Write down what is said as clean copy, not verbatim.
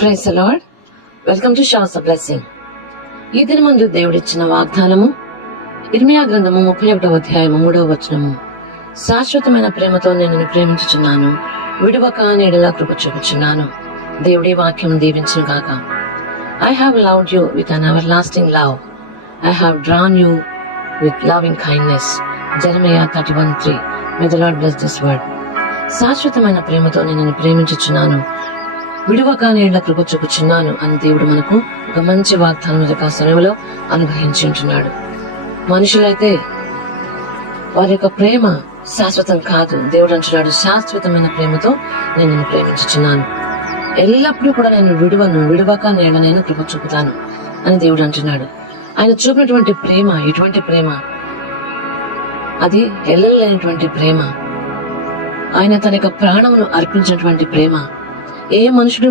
Praise the Lord. Welcome to shorts of blessing. ఈ దిన ముందు దేవుడిచ్చిన వాగ్దానము ఇర్మియా గ్రంథము 31వ అధ్యాయము 3వ వచనము. శాశ్వతమైన ప్రేమతో నేను నిన్ను ప్రేమించుచున్నాను, విడువక నీడలా కృప చూపుచున్నాను. దేవుడి వాక్యం దీవించును గాక. I have loved you with an everlasting love. I have drawn you with loving kindness. Jeremiah 31:3. May the Lord bless this word. శాశ్వతమైన ప్రేమతో నేను నిన్ను ప్రేమించుచున్నాను, విడువక నీడల కృప చూపుచున్నాను అని దేవుడు మనకు ఒక మంచి వాగ్దానం సమయంలో అనుగ్రహించి ఉంటున్నాడు. మనుషులైతే వారి యొక్క ప్రేమ శాశ్వతం కాదు. దేవుడు అంటున్నాడు, శాశ్వతమైన ప్రేమతో నేను నిన్ను ప్రేమించుచున్నాను, ఎల్లప్పుడూ కూడా నేను విడువక నీడ నేను కృప చూపుతాను అని దేవుడు అంటున్నాడు. ఆయన చూపినటువంటి ప్రేమ ఎటువంటి ప్రేమ? అది ఎల్లలేనటువంటి ప్రేమ. ఆయన తన యొక్క ప్రాణమును అర్పించినటువంటి ప్రేమ. ఏ మనుషుడు